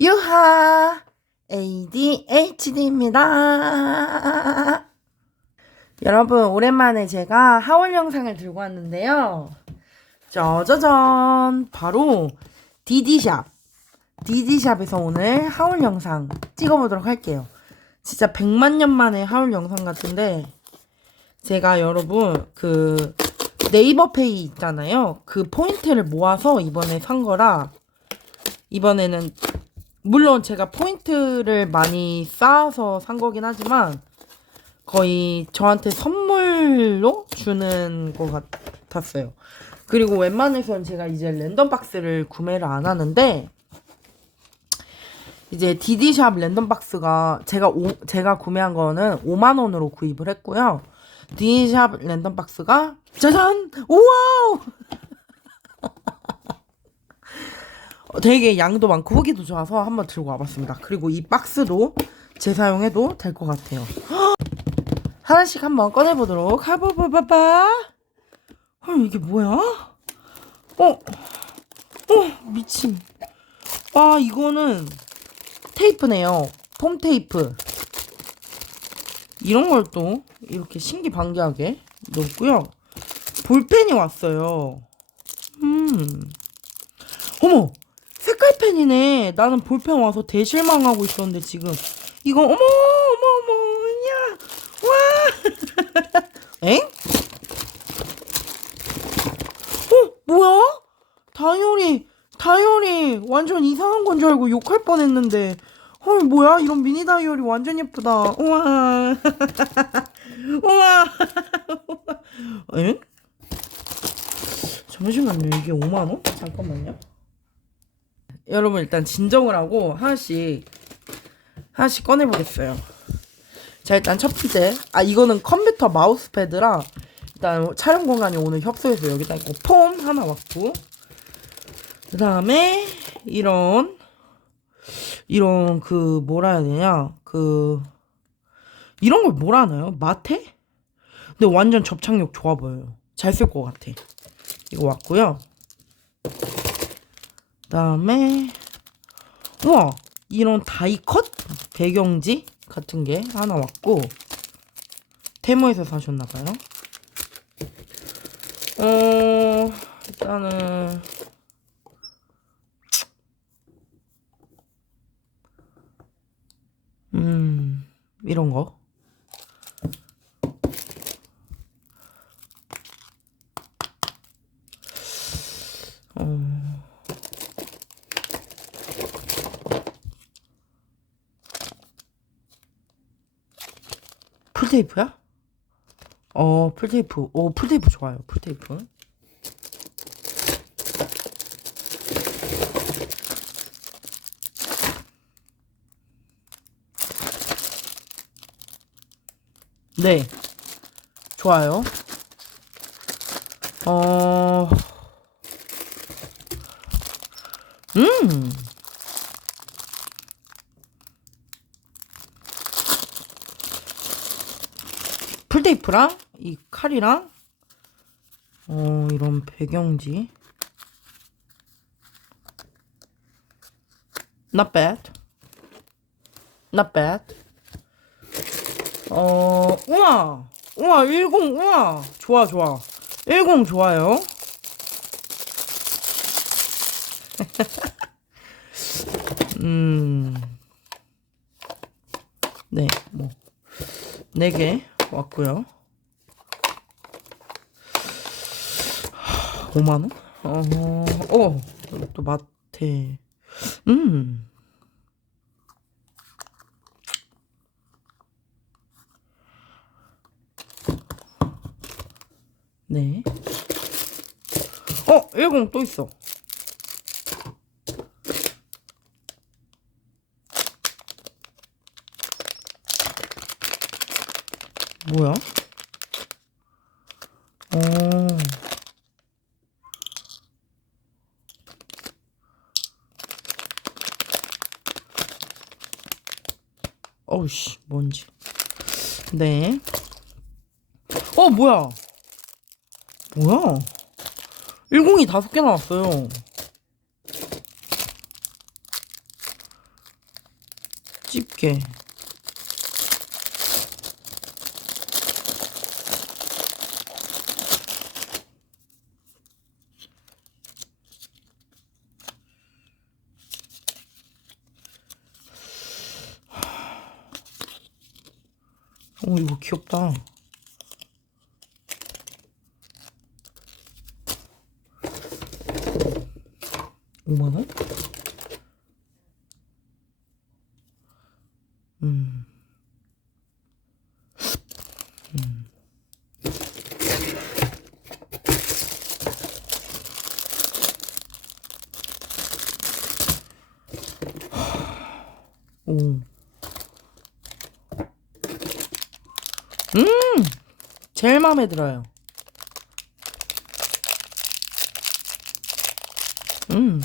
유하 ADHD입니다. 여러분 오랜만에 제가 하울 영상을 들고 왔는데요. 짜자잔 바로 디디샵 디디샵에서 오늘 하울 영상 찍어보도록 할게요. 진짜 100만 년 만에 하울 영상 같은데 제가 여러분 그 네이버 페이 있잖아요. 그 포인트를 모아서 이번에 산 거라 이번에는 물론 제가 포인트를 많이 쌓아서 산 거긴 하지만 거의 저한테 선물로 주는 것 같았어요. 그리고 웬만해서는 제가 이제 랜덤 박스를 구매를 안 하는데 이제 디디샵 랜덤 박스가 제가 오, 제가 구매한 거는 5만 원으로 구입을 했고요. 디디샵 랜덤 박스가 짜잔! 우와우! 어, 되게 양도 많고 후기도 좋아서 한번 들고 와봤습니다. 그리고 이 박스도 재사용해도 될 것 같아요. 하나씩 한번 꺼내보도록 하보바바바. 헐 이게 뭐야? 어, 어 미친. 아 이거는 테이프네요. 폼 테이프. 이런 걸 또 이렇게 신기방기하게 넣었고요. 볼펜이 왔어요. 음. 어머! 색깔 펜이네. 나는 볼펜 와서 대실망하고 있었는데 지금 이거 어머 어머 어머 야 와. 엥? 어 뭐야? 다이어리 다이어리 완전 이상한 건 줄 알고 욕할 뻔했는데 헐 뭐야 이런 미니 다이어리 완전 예쁘다. 우와 우와 엥? 잠시만요 이게 5만 원? 잠깐만요. 여러분 일단 진정을 하고 하나씩 하나씩 꺼내 보겠어요. 자 일단 첫 번째 아 이거는 컴퓨터 마우스패드라 일단 촬영 공간이 오늘 협소해서 여기다 있고 폼 하나 왔고 그 다음에 이런 이런 그 뭐라 해야 되냐 그 이런 걸 뭐라 하나요? 마테? 근데 완전 접착력 좋아 보여요. 잘 쓸 것 같아. 이거 왔고요. 그다음에 우와 이런 다이컷 배경지 같은 게 하나 왔고 테무에서 사셨나봐요. 어 일단은 음 이런 거. 풀테이프야? 어, 풀테이프. 오, 풀테이프 좋아요. 풀테이프. 네. 좋아요. 어, 음. 테이프랑 이 칼이랑 어 이런 배경지. Not bad. Not bad. 어 우와. 우와 10 우와. 좋아 좋아. 10 좋아요. 음. 네, 뭐. 4개 왔고요. 5만원? 어, 어, 또 마테. 음. 네. 어, 10또 있어. 뭐야? 어. 어우씨, 뭔지. 네. 어, 뭐야? 뭐야? 10이 다섯 개 나왔어요. 집게. 오, 이거 귀엽다. 오만 원? 음. 음. 오. 음! 제일 마음에 들어요. 음.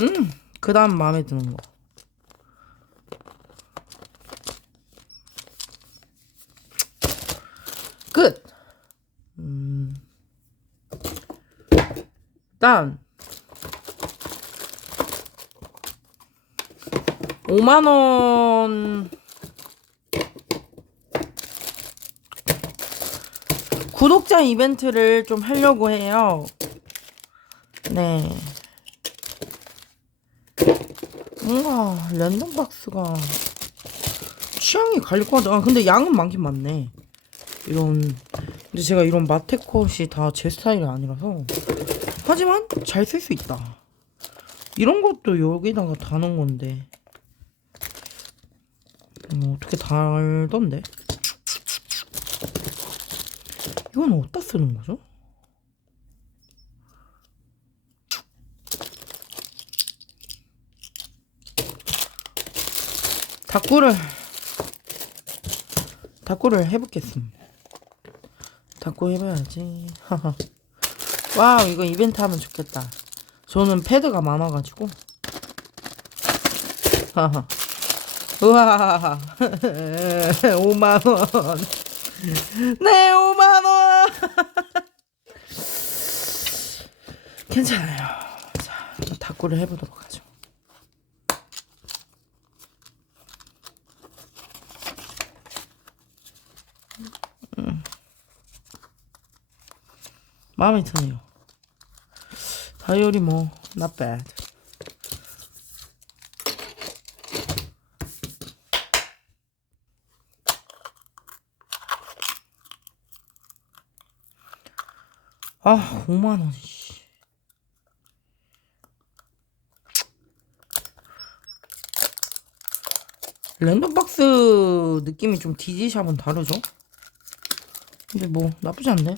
음. 그 다음 마음에 드는 거. 끝! 음. 일단, 5만원, 구독자 이벤트를 좀 하려고 해요. 네. 뭔가 랜덤 박스가 취향이 갈릴 것 같아. 아, 근데 양은 많긴 많네. 이런 근데 제가 이런 마테컷이 다 제 스타일이 아니라서 하지만 잘 쓸 수 있다. 이런 것도 여기다가 다 넣은 건데 음, 어떻게 달던데? 이건 어디다 쓰는 거죠? 닭구를 닭구를 해보겠습니다. 닭구 해봐야지. 와우 이거 이벤트 하면 좋겠다. 저는 패드가 많아가지고. 우와 5만원 네 5만원 괜찮아요 자 닭구를 해보도록 하죠 마음에 드네요. 다이어리 뭐 not bad. 아, 5만 원. 씨. 랜덤 박스 느낌이 좀 디지샵은 다르죠? 근데 뭐 나쁘지 않네.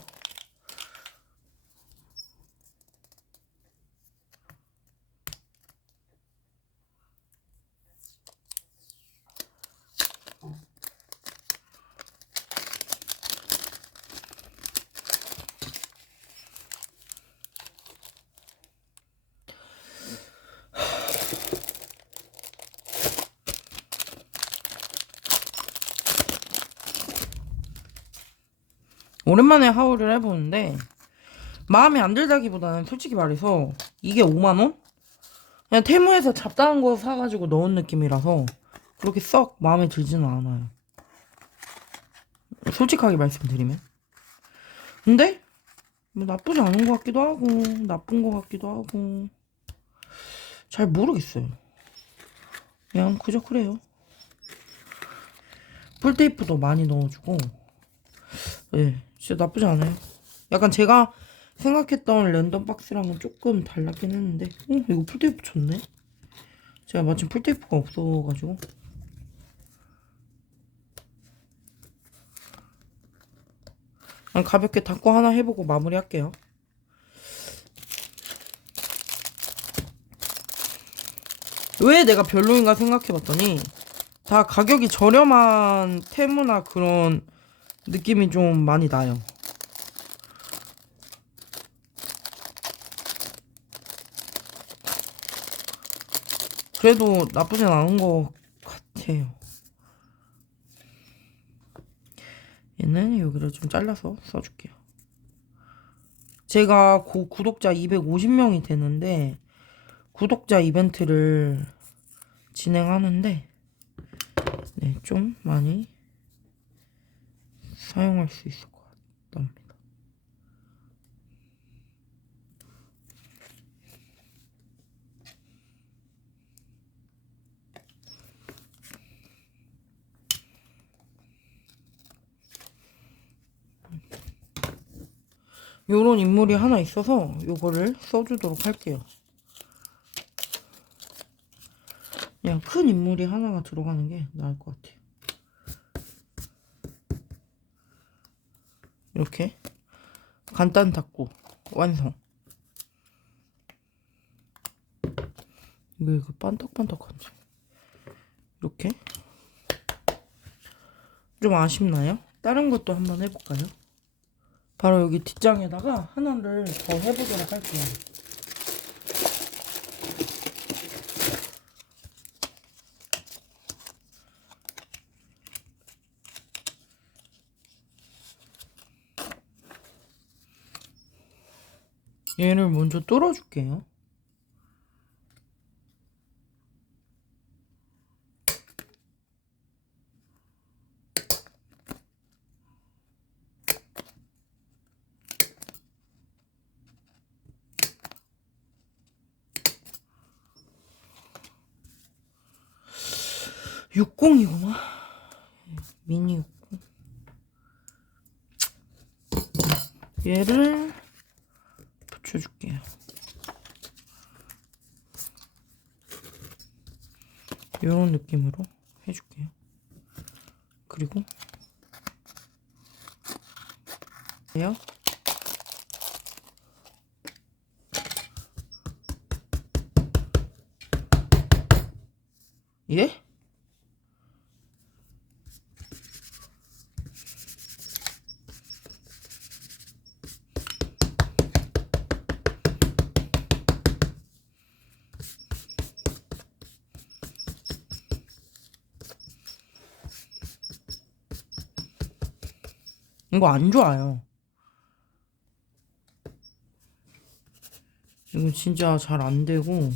오랜만에 하울을 해보는데 마음에 안 들다기보다는 솔직히 말해서 이게 5만 원? 그냥 테무에서 잡다한 거 사가지고 넣은 느낌이라서 그렇게 썩 마음에 들지는 않아요. 솔직하게 말씀드리면. 근데 뭐 나쁘지 않은 것 같기도 하고 나쁜 것 같기도 하고 잘 모르겠어요. 그냥 그저 그래요. 풀테이프도 많이 넣어주고 네, 진짜 나쁘지 않아요. 약간 제가 생각했던 랜덤 박스랑은 조금 달랐긴 했는데, 어, 이거 풀테이프 좋네. 제가 마침 풀테이프가 없어가지고. 가볍게 닫고 하나 해보고 마무리할게요. 왜 내가 별로인가 생각해봤더니 다 가격이 저렴한 테무나 그런 느낌이 좀 많이 나요. 그래도 나쁘진 않은 것 같아요. 얘는 여기를 좀 잘라서 써줄게요. 제가 고 구독자 250명이 되는데 구독자 이벤트를 진행하는데 네, 좀 많이 사용할 수 있을 것 같답니다. 요런 인물이 하나 있어서 요거를 써주도록 할게요. 그냥 큰 인물이 하나가 들어가는 게 나을 것 같아요. 이렇게 간단 닦고 완성. 이거 이거 반딱반딱한지 이렇게 좀 아쉽나요? 다른 것도 한번 해볼까요? 바로 여기 뒷장에다가 하나를 더 해보도록 할게요. 얘를 먼저 뚫어줄게요. 육공이구나. 미니 육공. 얘를 붙여줄게요. 이런 느낌으로 해줄게요. 그리고 요 예? 이거 안 좋아요. 이거 진짜 잘 안 되고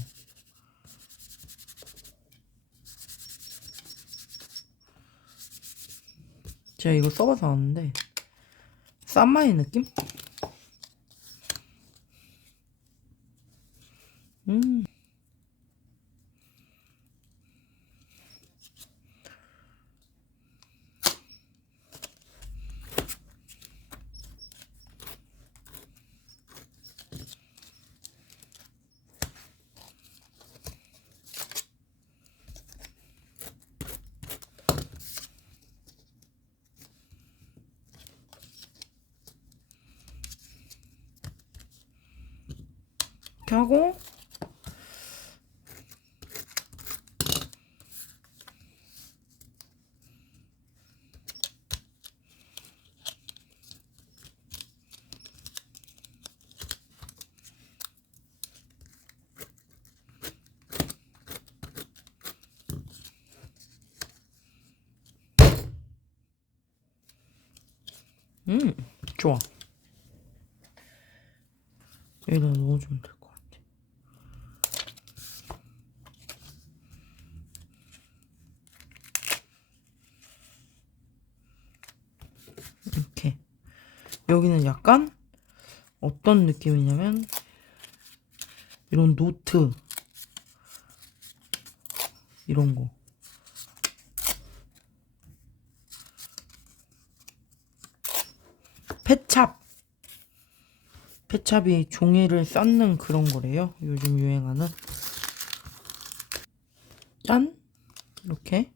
제가 이거 써봐서 아는데 쌈마이 느낌? 음. 이렇게 하고. 음 좋아. 여기다 넣어주면 될 것 같아 이렇게 여기는 약간 어떤 느낌이냐면 이런 노트 이런 거. 페찹. 페찹이 종이를 쌓는 그런 거래요. 요즘 유행하는. 짠. 이렇게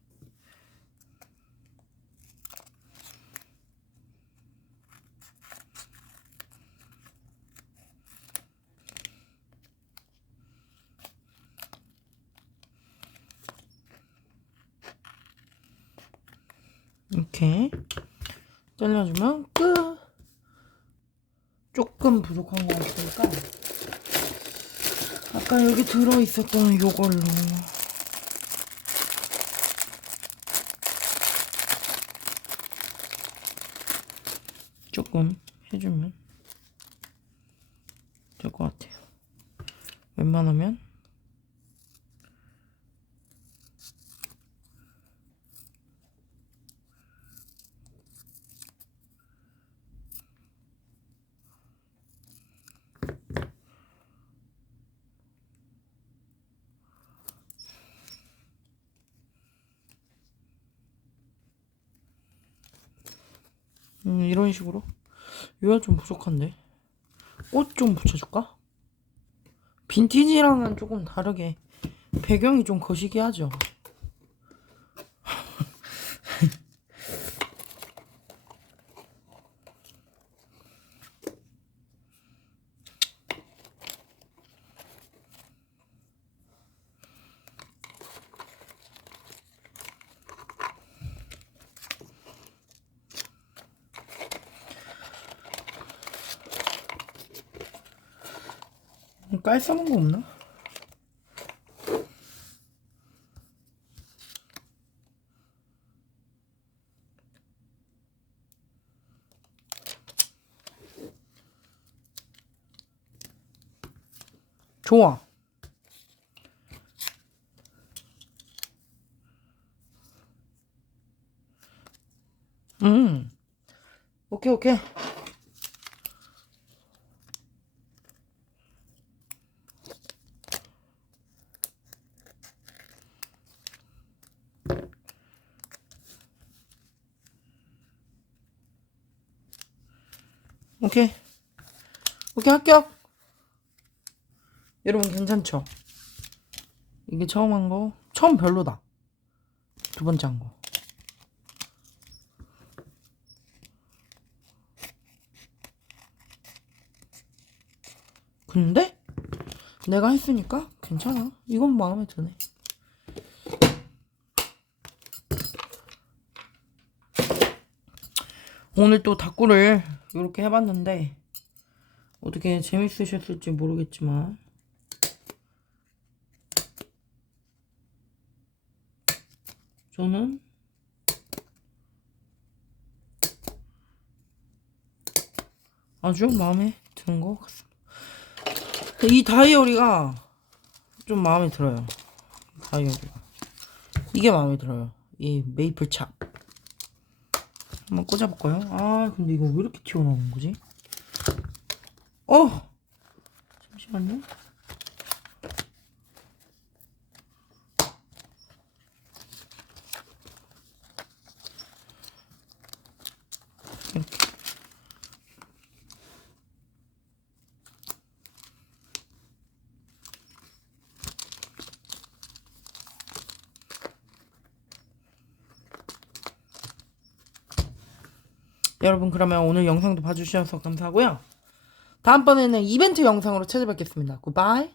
이렇게 잘라주면 끝. 조금 부족한 것 같으니까 아까 여기 들어 있었던 요걸로 조금 해주면 될 것 같아요. 웬만하면 음, 이런 식으로. 이거 좀 부족한데. 꽃 좀 붙여줄까? 빈티지랑은 조금 다르게 배경이 좀 거시기 하죠. 깔쌈한 거 없나? 좋아. 음. 오케이, 오케이. 오케이. 오케이, 합격. 여러분 괜찮죠? 이게 처음 한 거. 처음 별로다. 두 번째 한 거. 근데 내가 했으니까 괜찮아. 이건 마음에 드네. 오늘 또 다꾸를 이렇게 해봤는데 어떻게 재밌으셨을지 모르겠지만 저는 아주 마음에 드는 것 같습니다. 이 다이어리가 좀 마음에 들어요. 다이어리가 이게 마음에 들어요. 이 메이플 찹. 한번 꽂아볼까요? 아 근데 이거 왜 이렇게 튀어나오는 거지? 어! 잠시만요. 그러면 오늘 영상도 봐주셔서 감사하고요. 다음번에는 이벤트 영상으로 찾아뵙겠습니다. 굿바이.